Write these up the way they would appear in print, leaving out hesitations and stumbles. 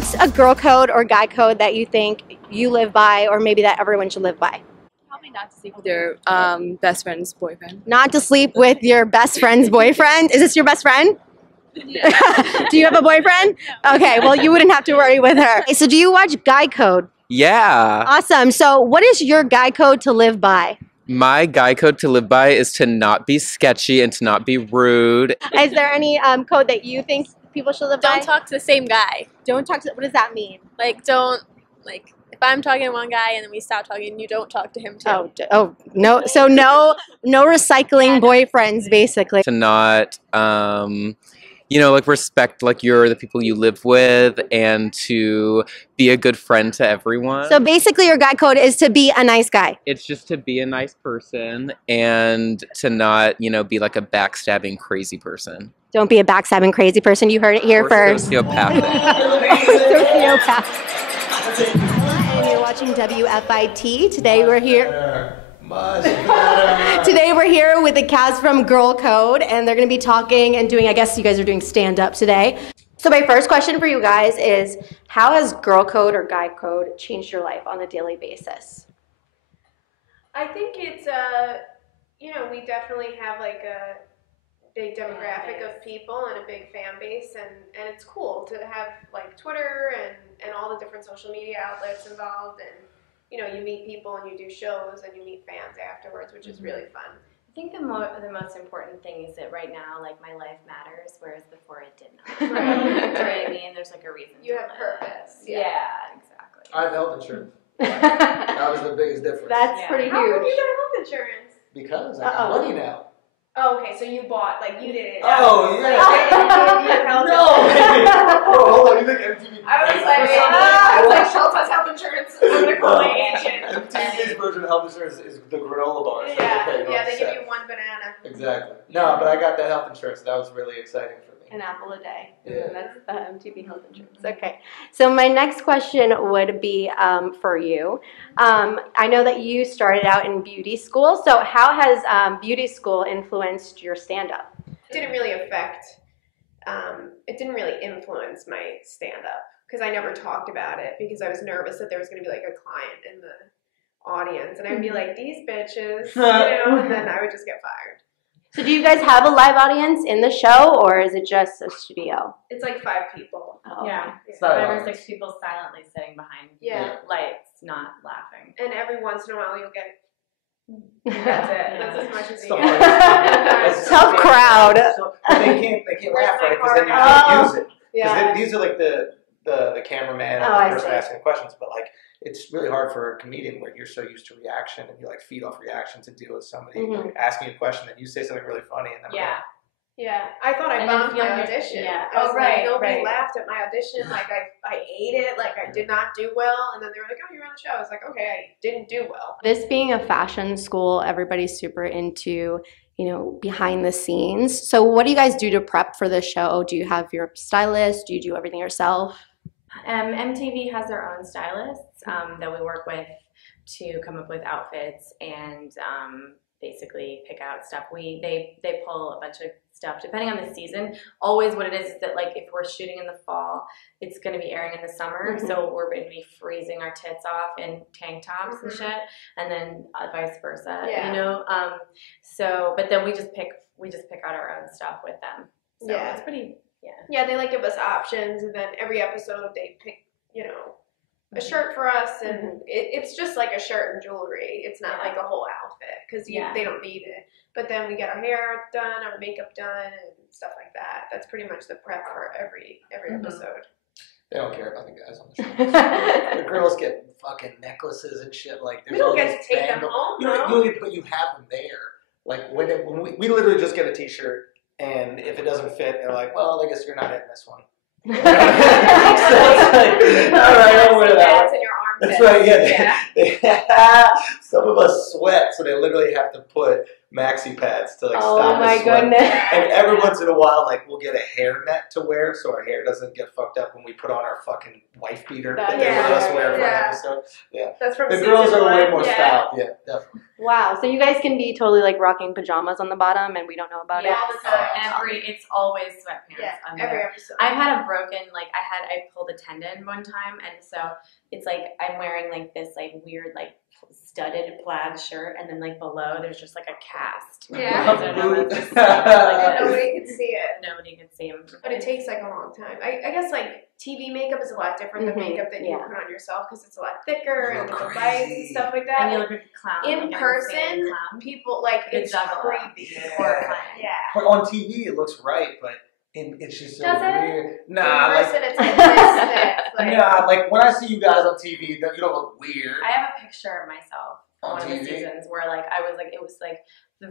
what's a girl code or guy code that you think you live by, or maybe that everyone should live by? Probably not to sleep with your best friend's boyfriend. Not to sleep with your best friend's boyfriend? Is this your best friend? Yeah. Do you have a boyfriend? Okay, well, you wouldn't have to worry with her. Okay, so do you watch Guy Code? Yeah. Awesome. So what is your guy code to live by? My guy code to live by is to not be sketchy and to not be rude. Is there any code that you think people should live by? Don't talk to the same guy. Don't talk to, what does that mean? Like, don't, like, if I'm talking to one guy and then we stop talking, you don't talk to him too. Oh, no. So no recycling boyfriends, basically. To not, like respect like the people you live with, and to be a good friend to everyone. So basically your guy code is to be a nice guy. It's just to be a nice person and to not, be like a backstabbing crazy person. Don't be a backstabbing crazy person. You heard it here first. Sociopathic. Sociopathic. And you're watching WFIT. Today we're here. Today we're here with the cast from Girl Code, and they're going to be talking and doing, I guess you guys are doing stand-up today. So my first question for you guys is, how has Girl Code or Guy Code changed your life on a daily basis? I think it's, we definitely have like a big demographic of people and a big fan base, and it's cool to have like Twitter and all the different social media outlets involved, and you meet people and you do shows and you meet fans afterwards, which is really fun. I think the most important thing is that right now, like, my life matters, whereas before it did not. Right. You know what I mean? There's like a reason. You to have live. purpose. Yeah, exactly. I have health insurance. That was the biggest difference. That's pretty How huge. come you got health insurance? Because I got money now. Oh, okay, so you bought, like, you did it. Oh, yeah. No. Hold on, you think MTV? I was like, Schultz has health insurance. I'm going to call my agent. MTV's version of health insurance is the granola bars. Yeah, they give you one banana. Exactly. No, but I got that health insurance. That was really exciting for me. An apple a day. Yeah. And that's MTV health insurance. Okay. So my next question would be for you. I know that you started out in beauty school. So how has beauty school influenced your stand-up? It didn't really influence my stand-up because I never talked about it because I was nervous that there was going to be like a client in the audience and I'd be like, these bitches, and then I would just get fired. So do you guys have a live audience in the show, or is it just a studio? It's like 5 people. Oh. Yeah, It's not 5 or hard. 6 people silently sitting behind lights, not laughing. And every once in a while you'll get, That's that's it. That's as much as you So get. Tough crowd. So, they can't laugh right because then you can't use it. Yeah. These are like the cameraman and Oh, I the person see. asking questions, but like it's really hard for a comedian when you're so used to reaction and you like feed off reaction to deal with somebody asking you a question and you say something really funny and then Yeah, I thought I And then bombed my you'll hear- audition. yeah. I was Oh, right, like, nobody right. laughed at my audition. Like, I ate it. Like, I did not do well. And then they were like, oh, you're on the show. I was like, okay, I didn't do well. This being a fashion school, everybody's super into, behind the scenes. So what do you guys do to prep for the show? Do you have your stylist? Do you do everything yourself? MTV has their own stylists that we work with to come up with outfits and basically pick out stuff. They pull a bunch of stuff depending on the season. Always what it is that like if we're shooting in the fall, it's going to be airing in the summer, so we're going to be freezing our tits off in tank tops and shit, and then vice versa. So but then we just pick out our own stuff with them. So it's pretty Yeah, they like give us options. And then every episode they pick, a shirt for us. And it's just like a shirt and jewelry. It's not like a whole outfit because they don't need it. But then we get our hair done, our makeup done, and stuff like that. That's pretty much the prep for every episode. They don't care about the guys on the show. The girls get fucking necklaces and shit. Like We don't get to take them home, though. But you have them there. Like when we literally just get a T-shirt, and if it doesn't fit, they're like, "Well, I guess you're not in this one." So it's like, all right, I'll wear that. In your armpits. That's right. Yeah. Some of us sweat, so they literally have to put maxi pads to like Oh stop my the sweat. goodness. And every once in a while, like we'll get a hair net to wear so our hair doesn't get fucked up when we put on our fucking wife beater that they let us wear for an episode. Yeah. That's from The season girls are way one. more styled. Yeah, definitely. Wow. So you guys can be totally like rocking pajamas on the bottom and we don't know about Yes, all the time. it's always sweatpants Yeah, under. every episode. I've had a broken, like I pulled a tendon one time, and so it's like I'm wearing like this like weird like studded plaid shirt, and then like below there's just like a cast. Yeah. I don't know, it's just, And nobody can see it. nobody could see them. But it takes like a long time. I guess like TV makeup is a lot different than makeup that you put on yourself because it's a lot thicker and with the lights and stuff like that. And you look like a clown. In like person, clown. people like it's creepy. Yeah. But on TV it looks right, but it's just so Does it? weird. Nah, in person like, it's like this thick. Like, nah, like when I see you guys on TV, you don't look weird. I have a picture of myself On one of the TV? seasons where like I was like, it was like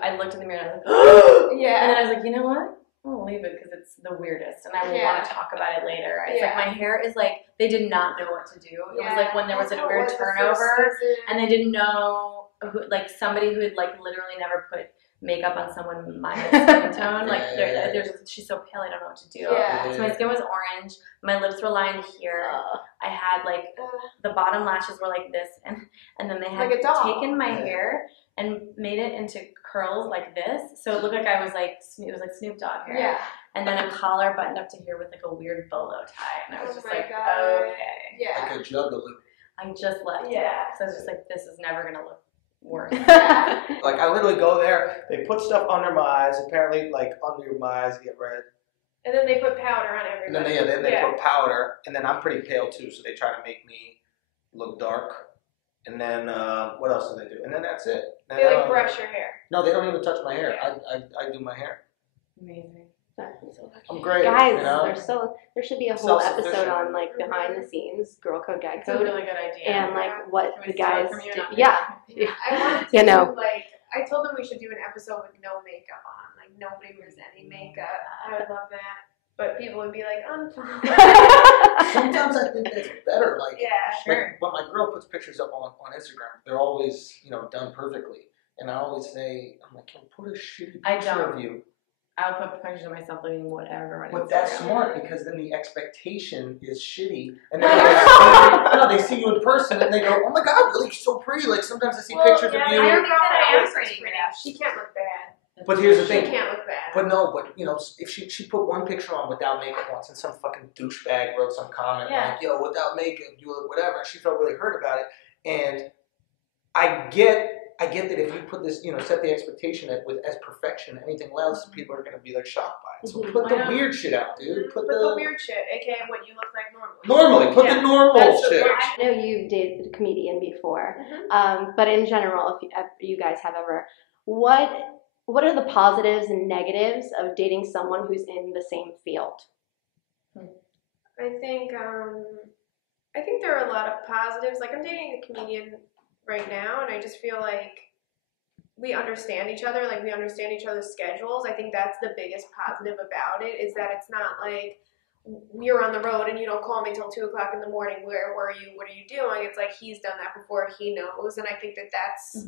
I looked in the mirror and I was like, yeah. and then I was like, you know what? I'm gonna leave it because it's the weirdest, and I will want to talk about it later. It's like my hair is like they did not know what to do. It was like when there was a weird turnover, and they didn't know who, like somebody who had like literally never put makeup on someone my skin tone. Like she's so pale, I don't know what to do. Yeah. So my skin was orange. My lips were lined here. I had like the bottom lashes were like this, and then they had Like a doll. taken my hair and made it into curls like this, so it looked like I was like it was like Snoop Dogg hair. Yeah. And then a collar buttoned up to here with like a weird bolo tie, and I was just like, God. okay. Yeah. Like a juggalo. I just left. Yeah. So I was just like, this is never gonna look worse. Like I literally go there, they put stuff under my eyes, apparently like under your eyes get red. And then they put powder on And everybody. then they put powder, and then I'm pretty pale too, so they try to make me look dark. And then what else do they do? And then that's it. And They like brush your hair. No, they don't even touch my hair. I do my hair. Amazing. I'm great. Guys, you know? there should be a whole episode Self-sufficient. on like behind the scenes girl code guy It's a code really good idea. and like what Can the we steal it guys from you? do. Not Yeah. I wanted to You know. do, like, I told them we should do an episode with no makeup on. Like, nobody wears any makeup. I would love that. But people would be like, Sometimes I think that's better. Like, yeah. Sure. when my girl puts pictures up on Instagram, they're always, done perfectly. And I always say, I'm like, can we put a shitty I picture don't. of you? I'll put pictures of myself looking whatever. But that's smart because then the expectation is shitty, and then they see you in person and they go, "Oh my God, you're like so pretty!" Like sometimes I see pictures of you. I don't know I I am am pretty. pretty. She can't look bad. But here's the She thing. can't look bad. But if she put one picture on without makeup once, and some fucking douchebag wrote some comment like, "Yo, without makeup, you look whatever," and she felt really hurt about it. And I get that if you put this, set the expectation as perfection, anything else, people are gonna be like shocked by it. So put the weird shit out, dude. Put the weird shit, aka what you look like normally. Normally, put the normal That's the shit. weird I know you've dated a comedian before, Mm-hmm. but in general, if you guys have ever, what are the positives and negatives of dating someone who's in the same field? I think there are a lot of positives. Like I'm dating a comedian right now, and I just feel like we understand each other. Like we understand each other's schedules. I think that's the biggest positive about it is that it's not like you're on the road and you don't call me till 2 o'clock in the morning. Where were you? What are you doing? It's like he's done that before. He knows, and I think that's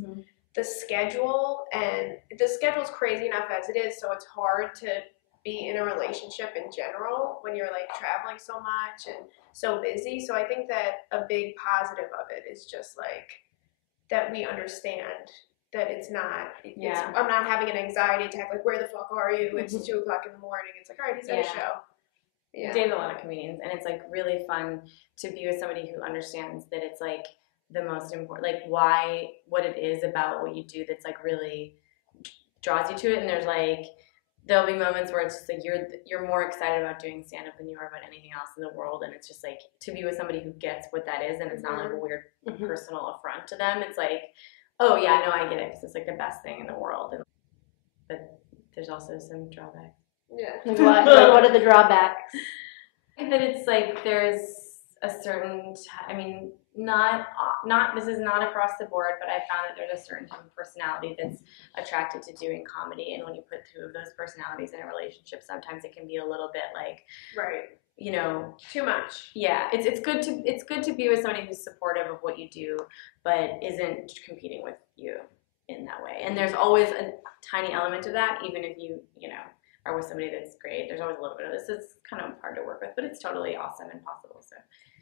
the schedule. And the schedule's crazy enough as it is, so it's hard to be in a relationship in general when you're like traveling so much and so busy. So I think that a big positive of it is just like that we understand that it's not, I'm not having an anxiety attack, like where the fuck are you? It's 2 o'clock in the morning. It's like, all right, he's at a show. I date a lot of comedians, and it's like really fun to be with somebody who understands that it's like the most important, like what it is about what you do that's like really draws you to it. And there's like, there'll be moments where it's just like you're more excited about doing stand-up than you are about anything else in the world, and it's just like to be with somebody who gets what that is, and it's not like a weird personal affront to them. It's like, oh yeah, no, I get it, because it's like the best thing in the world. But there's also some drawbacks. Yeah. What are the drawbacks? I think that it's like there's a certain, this is not across the board, but I found that there's a certain type of personality that's attracted to doing comedy, and when you put two of those personalities in a relationship, sometimes it can be a little bit like, too much. Yeah, it's good to be with somebody who's supportive of what you do, but isn't competing with you. in that way. And there's always a tiny element of that, even if you know, are with somebody that's great. There's always a little bit of this. It's kind of hard to work with, but it's totally awesome and possible. So.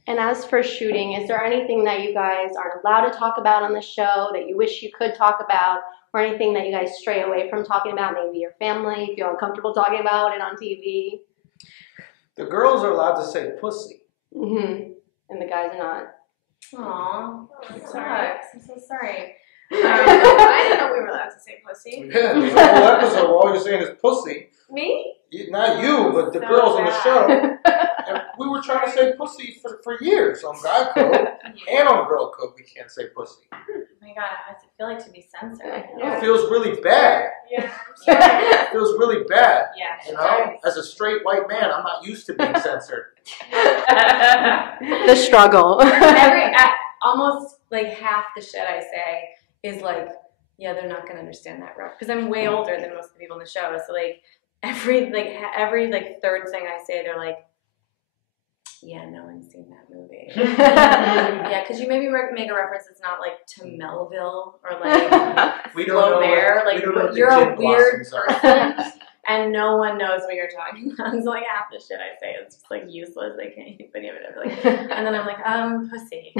And as for shooting, is there anything that you guys aren't allowed to talk about on the show that you wish you could talk about, or anything that you guys stray away from talking about? Maybe your family, feel uncomfortable talking about it on TV. The girls are allowed to say pussy. And the guys are not. Aww, I'm sorry. I'm so sorry. I didn't know we were allowed to say pussy. Yeah, there's a whole episode where all you're saying is pussy. Me? Not you, but the So girls on the bad. show. And we were trying to say pussy for years on guy code and on girl code. We can't say pussy. Oh my god, I feel like to be censored. It feels really bad. Yeah. It feels really bad. Yeah. You know, as a straight white man, I'm not used to being censored. The struggle. Almost like half the shit I say is like, yeah, they're not gonna understand that rep, because I'm way older than most of the people in the show. So like every third thing I say, they're like, yeah, no one's seen that movie. Yeah, because you maybe make a reference that's not like to Melville or like We don't know. Flaubert. We don't know what You're the a gin weird blossoms are. person, and no one knows what you're talking about. It's like half the shit I say is just like useless. They can't even put it. Like, and then I'm like, pussy.